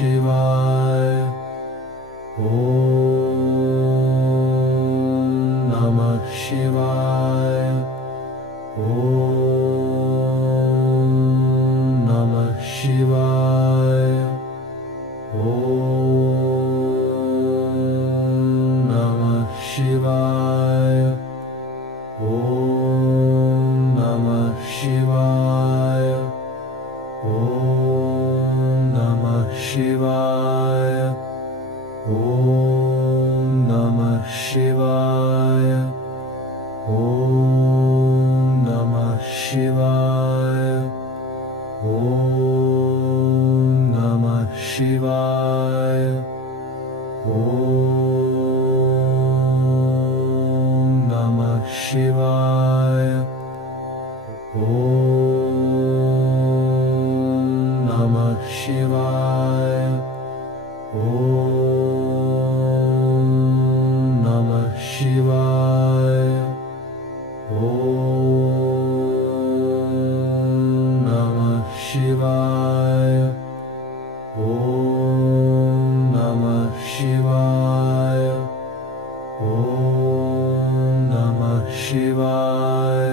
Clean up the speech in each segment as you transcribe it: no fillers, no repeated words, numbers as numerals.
शिवाय ॐ नमः शिवाय ॐ नमः शिवाय ॐ नमः शिवाय ॐ नमः शिवाय ॐ नमः शिवाय ॐ नमः शिवाय ॐ नमः शिवाय ॐ नमः शिवाय ॐ नमः शिवाय ॐ नमः शिवाय ॐ नमः शिवाय ॐ नमः शिवाय ॐ नमः शिवाय ॐ नमः शिवाय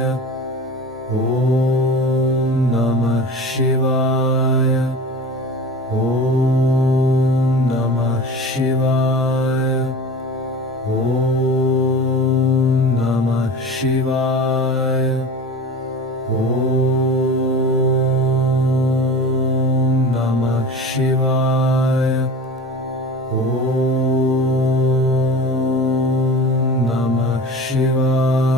ॐ नमः शिवाय ॐ नमः शिवाय ॐ नमः शिवाय ॐ नमः शिवाय ॐ नमः शिवाय